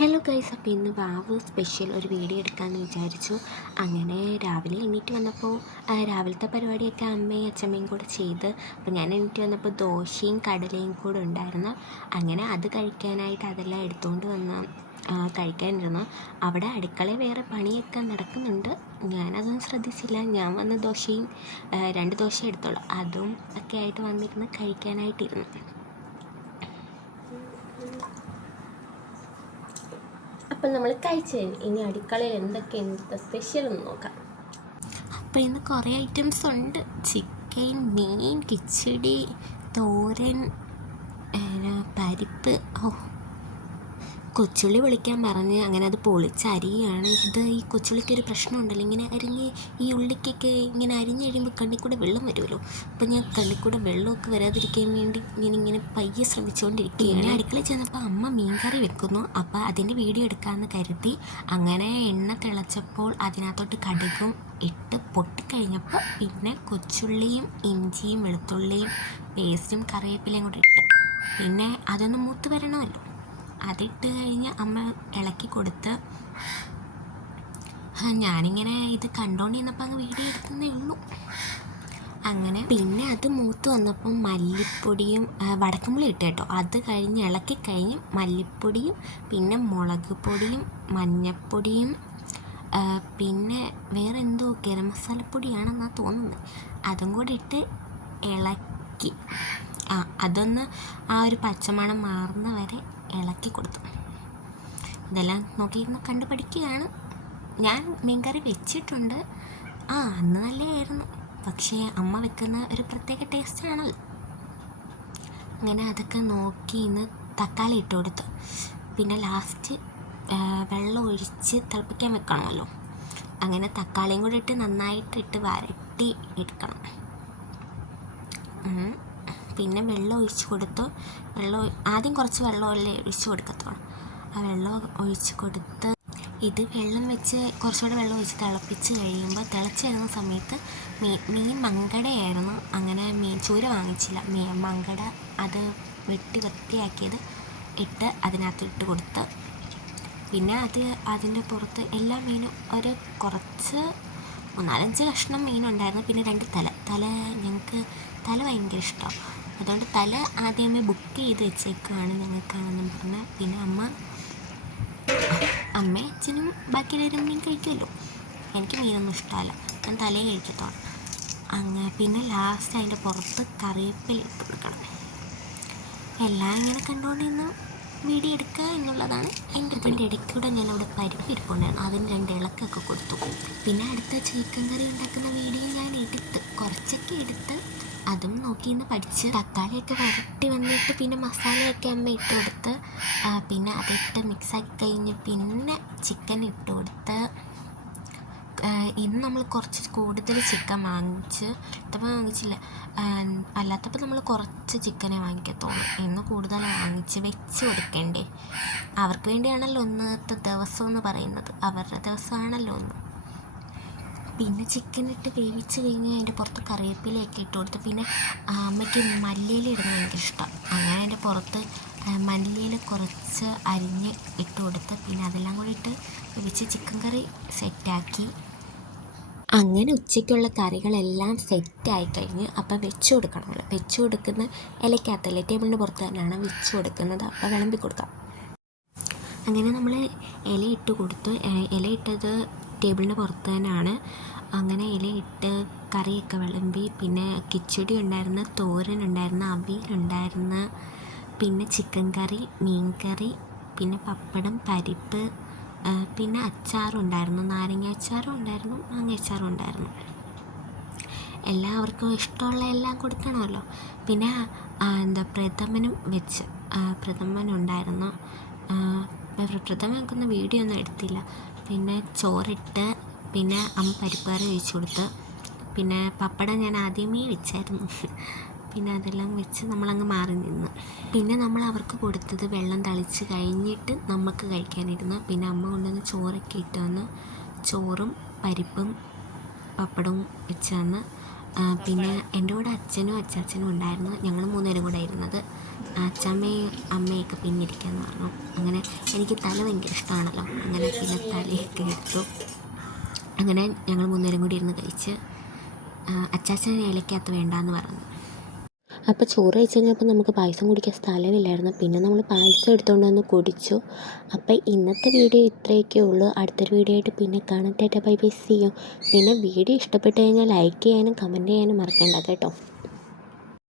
Hello guys, അപ്പോൾ ഇന്ന് വാവ് special ഒരു വീഡിയോ എടുക്കാമെന്ന് വിചാരിച്ചു. അങ്ങനെ രാവിലെ എണീറ്റ് വന്നപ്പോൾ രാവിലത്തെ പരിപാടിയൊക്കെ അമ്മയും അച്ഛമ്മയും കൂടെ ചെയ്ത്, അപ്പോൾ ഞാൻ എണീറ്റ് വന്നപ്പോൾ ദോശയും കടലയും കൂടെ ഉണ്ടായിരുന്നു. അങ്ങനെ അത് കഴിക്കാനായിട്ട് അതെല്ലാം എടുത്തുകൊണ്ട് വന്ന് കഴിക്കാനിരുന്നു. അവിടെ അടുക്കളയിൽ വേറെ പണിയൊക്കെ നടക്കുന്നുണ്ട്, ഞാനതൊന്നും ശ്രദ്ധിച്ചില്ല. ഞാൻ വന്ന ദോശയും 2 ദോശ എടുത്തോളൂ, അതും ഒക്കെ ആയിട്ട് വന്നിരുന്ന് കഴിക്കാനായിട്ടിരുന്നു. അപ്പം നമ്മൾ കഴിച്ചു കഴിഞ്ഞു. ഇനി അടുക്കളയിൽ എന്തൊക്കെ സ്പെഷ്യൽ എന്ന് നോക്കാം. അപ്പോൾ ഇന്ന് കുറേ ഐറ്റംസ് ഉണ്ട്. ചിക്കൻ, മീൻ, കിച്ചടി, തോരൻ, പരിപ്പ്. കൊച്ചുള്ളി പൊളിക്കാൻ പറഞ്ഞ് അങ്ങനെ അത് പൊളിച്ചരിയാണ്. ഈ കൊച്ചുള്ളിക്കൊരു പ്രശ്നമുണ്ടല്ലോ, ഇങ്ങനെ അരിഞ്ഞ് ഈ ഉള്ളിക്കൊക്കെ ഇങ്ങനെ അരിഞ്ഞ് കഴിയുമ്പോൾ കണ്ണിൽ കൂടെ വെള്ളം വരുമല്ലോ. അപ്പം ഞാൻ കണ്ണിൽ കൂടെ വെള്ളമൊക്കെ വരാതിരിക്കാൻ വേണ്ടി ഇങ്ങനെ പയ്യെ ശ്രമിച്ചുകൊണ്ടിരിക്കുകയാണ്. പിന്നെ അടുക്കളയിൽ ചെന്നപ്പോൾ അമ്മ മീൻകറി വെക്കുന്നു. അപ്പോൾ അതിൻ്റെ വീഡിയോ എടുക്കാമെന്ന് കരുതി അങ്ങനെ എണ്ണ തിളച്ചപ്പോൾ അതിനകത്തോട്ട് കടുകും ഇട്ട് പൊട്ടിക്കഴിഞ്ഞപ്പോൾ പിന്നെ കൊച്ചുള്ളിയും ഇഞ്ചിയും വെളുത്തുള്ളിയും പേസ്റ്റും കറിവേപ്പിലയും കൂടെ ഇട്ട് പിന്നെ അതൊന്ന് മൂത്ത് വരണമല്ലോ. അതിട്ട് കഴിഞ്ഞ് അമ്മ ഇളക്കി കൊടുത്ത് ഞാനിങ്ങനെ ഇത് കണ്ടുകൊണ്ടിരുന്നപ്പോൾ അങ്ങ് വീഡിയോ എടുക്കുന്നേ ഉള്ളൂ. അങ്ങനെ പിന്നെ അത് മൂത്ത് വന്നപ്പം മല്ലിപ്പൊടിയും വടക്കമ്പുളി ഇട്ട് കേട്ടോ. അത് കഴിഞ്ഞ് ഇളക്കി കഴിഞ്ഞ് മല്ലിപ്പൊടിയും പിന്നെ മുളക് പൊടിയും മഞ്ഞൾപ്പൊടിയും പിന്നെ വേറെ എന്തോ ഗരം മസാലപ്പൊടിയാണെന്നാണ് തോന്നുന്നത്, അതും കൂടി ഇട്ട് ഇളക്കി അതൊന്ന് ആ ഒരു പച്ചമണം മാറുന്ന വരെ ഇളക്കി കൊടുത്തു. ഇതെല്ലാം നോക്കിയിരുന്ന് കണ്ടു പഠിക്കുകയാണ്. ഞാൻ മീൻകറി വെച്ചിട്ടുണ്ട്, അന്ന് നല്ലതായിരുന്നു. പക്ഷേ അമ്മ വെക്കുന്ന ഒരു പ്രത്യേക ടേസ്റ്റാണല്ലോ. അങ്ങനെ അതൊക്കെ നോക്കി ഇന്ന് തക്കാളി ഇട്ട് കൊടുത്തു. പിന്നെ ലാസ്റ്റ് വെള്ളം ഒഴിച്ച് തിളപ്പിക്കാൻ വെക്കണമല്ലോ. അങ്ങനെ തക്കാളിയും കൂടി ഇട്ട് നന്നായിട്ട് വരട്ടി എടുക്കണം. പിന്നെ വെള്ളം ഒഴിച്ച് കൊടുത്തു. ആദ്യം കുറച്ച് വെള്ളമല്ലേ ഒഴിച്ച് കൊടുക്കത്തുള്ളൂ. ആ വെള്ളം ഒഴിച്ച് കൊടുത്ത് ഇത് വെള്ളം വെച്ച് കുറച്ചുകൂടെ വെള്ളം ഒഴിച്ച് തിളപ്പിച്ച് കഴിയുമ്പോൾ തിളച്ച് വരുന്ന സമയത്ത് മീൻ മങ്കടയായിരുന്നു. അങ്ങനെ മീൻ ചൂര വാങ്ങിച്ചില്ല, മങ്കട അത് വെട്ടി വൃത്തിയാക്കിയത് ഇട്ട് അതിനകത്ത് ഇട്ട് കൊടുത്ത് പിന്നെ അതിൻ്റെ പുറത്ത് എല്ലാ മീനും ഒരു കുറച്ച് 4-5 കഷ്ണം മീനുണ്ടായിരുന്നു. പിന്നെ 2 തല ഞങ്ങൾക്ക് തല ഭയങ്കര ഇഷ്ടമാണ്, അതുകൊണ്ട് തല ആദ്യമേ ബുക്ക് ചെയ്ത് വെച്ചേക്കുകയാണ് ഞങ്ങൾക്കാണെന്നും പറഞ്ഞ്. പിന്നെ അമ്മയും അച്ഛനും ബാക്കിയുള്ളവരും മീൻ കഴിക്കുമല്ലോ, എനിക്ക് മീനൊന്നും ഇഷ്ടമല്ല, ഞാൻ തലയെ കഴിക്കത്തോളാം. അങ്ങനെ പിന്നെ ലാസ്റ്റ് അതിൻ്റെ പുറത്ത് കറിവേപ്പില ഇട്ട് കൊടുക്കണം. എല്ലാം ഇങ്ങനെ കണ്ടുകൊണ്ടിരുന്ന് വീഡിയോ എടുക്കുക എന്നുള്ളതാണ് എൻ്റെ. അതിൻ്റെ ഇടയ്ക്കൂടെ ഞാനവിടെ പരിപ്പ് ഇരിപ്പുണ്ടായിരുന്നു, അതിന് 2 ഇളക്കൊക്കെ കൊടുത്തു. പിന്നെ അടുത്ത ചിക്കൻ കറി ഉണ്ടാക്കുന്ന വീഡിയോ ഞാൻ കുറച്ചൊക്കെ എടുത്ത് അതും നോക്കിയിരുന്ന് പഠിച്ച്. തക്കാളിയൊക്കെ വരട്ടി വന്നിട്ട് പിന്നെ മസാലയൊക്കെ അമ്മ ഇട്ട് കൊടുത്ത് പിന്നെ അതിട്ട് മിക്സാക്കി കഴിഞ്ഞ് പിന്നെ ചിക്കൻ ഇട്ട് കൊടുത്ത്. ഇന്ന് നമ്മൾ കുറച്ച് കൂടുതൽ ചിക്കൻ വാങ്ങിച്ചില്ല, അല്ലാത്തപ്പോൾ നമ്മൾ കുറച്ച് ചിക്കനെ വാങ്ങിക്കത്തുള്ളൂ. ഇന്ന് കൂടുതൽ വാങ്ങിച്ച് വെച്ച് കൊടുക്കണ്ടേ, അവർക്ക് വേണ്ടിയാണല്ലോ ഇന്നത്തെ ദിവസം എന്ന് പറയുന്നത്, അവരുടെ ദിവസമാണല്ലോ ഒന്ന്. പിന്നെ ചിക്കൻ ഇട്ട് വേവിച്ച് കഴിഞ്ഞ് അതിൻ്റെ പുറത്ത് കറിവേപ്പിലയൊക്കെ ഇട്ട് കൊടുത്ത്. പിന്നെ അമ്മയ്ക്ക് മല്ലിയില ഇടുന്നത് ഭയങ്കര ഇഷ്ടം, അങ്ങനെ അതിൻ്റെ പുറത്ത് മല്ലിയില കുറച്ച് അരിഞ്ഞ് ഇട്ട് കൊടുത്ത് പിന്നെ അതെല്ലാം കൂടി ഇട്ട് വേവിച്ച് ചിക്കൻ കറി സെറ്റാക്കി. അങ്ങനെ ഉച്ചയ്ക്കുള്ള കറികളെല്ലാം സെറ്റായി കഴിഞ്ഞ് അപ്പം വെച്ച് കൊടുക്കണമല്ലോ. വെച്ച് കൊടുക്കുന്ന ഇലയ്ക്കകത്തല്ലേ, ടേബിളിൻ്റെ പുറത്ത് തന്നെയാണ് വെച്ച് കൊടുക്കുന്നത്, അപ്പം വിളമ്പി കൊടുക്കാം. അങ്ങനെ നമ്മൾ ഇലയിട്ട് കൊടുത്തു. ഇലയിട്ടത് ടേബിളിൻ്റെ പുറത്ത് തന്നെയാണ്. അങ്ങനെ ഇലയിട്ട് കറിയൊക്കെ വിളമ്പി. പിന്നെ കിച്ചടി ഉണ്ടായിരുന്നു, തോരൻ ഉണ്ടായിരുന്നു, അവിയലുണ്ടായിരുന്നു, പിന്നെ ചിക്കൻ കറി, മീൻ കറി, പിന്നെ പപ്പടം, പരിപ്പ്, പിന്നെ അച്ചാറുണ്ടായിരുന്നു, നാരങ്ങ അച്ചാറും ഉണ്ടായിരുന്നു, മാങ്ങ അച്ചാറും ഉണ്ടായിരുന്നു. എല്ലാവർക്കും ഇഷ്ടമുള്ള എല്ലാം കൊടുക്കണമല്ലോ. പിന്നെ പ്രഥമനും വെച്ച് പ്രഥമനുണ്ടായിരുന്നു. പ്രഥമൻ വെക്കുന്ന വീഡിയോ ഒന്നും എടുത്തില്ല. പിന്നെ ചോറിട്ട് പിന്നെ അമ്മ പരിപ്പ് കറി ഒഴിച്ച് കൊടുത്ത്. പിന്നെ പപ്പടം ഞാൻ ആദ്യമേ വെച്ചായിരുന്നു, പിന്നെ അതെല്ലാം വെച്ച് നമ്മളങ്ങ് മാറി നിന്ന്. പിന്നെ നമ്മൾ അവർക്ക് കൊടുത്തത് വെള്ളം തളിച്ച് കഴിഞ്ഞിട്ട് നമുക്ക് കഴിക്കാനിരുന്നു. പിന്നെ അമ്മ കൊണ്ടുവന്ന് ചോറൊക്കെ ഇട്ട് വന്ന് ചോറും പരിപ്പും പപ്പടവും വെച്ച് തന്ന്. പിന്നെ എൻ്റെ കൂടെ അച്ഛനും അച്ചാച്ചനും ഉണ്ടായിരുന്നു. ഞങ്ങൾ 3 പേരും കൂടെ ഇരുന്നത്. അച്ഛമ്മയും അമ്മയൊക്കെ പിന്നിരിക്കാമെന്ന് പറഞ്ഞു. അങ്ങനെ എനിക്ക് തല ഭയങ്കര ഇഷ്ടമാണല്ലോ, അങ്ങനെ പിന്നെ തലയൊക്കെ എടുത്തു. അങ്ങനെ ഞങ്ങൾ 3 പേരും കൂടി ഇരുന്ന് കഴിച്ച്. അച്ചാച്ചൻ ഇലയ്ക്കകത്ത് വേണ്ടാന്ന് പറഞ്ഞു. അപ്പോൾ ചോറ് കഴിച്ച് കഴിഞ്ഞപ്പോൾ നമുക്ക് പായസം കുടിക്കാൻ സ്ഥലമില്ലായിരുന്നു. പിന്നെ നമ്മൾ പായസം എടുത്തുകൊണ്ട് വന്ന് കുടിച്ചു. അപ്പോൾ ഇന്നത്തെ വീഡിയോ ഇത്രയൊക്കെ ഉള്ളൂ. അടുത്തൊരു വീഡിയോ ആയിട്ട് പിന്നെ കാണാം. Tata bye bye, see you. പിന്നെ വീഡിയോ ഇഷ്ടപ്പെട്ട് കഴിഞ്ഞാൽ ലൈക്ക് ചെയ്യാനും കമൻറ്റ് ചെയ്യാനും മറക്കണ്ട കേട്ടോ.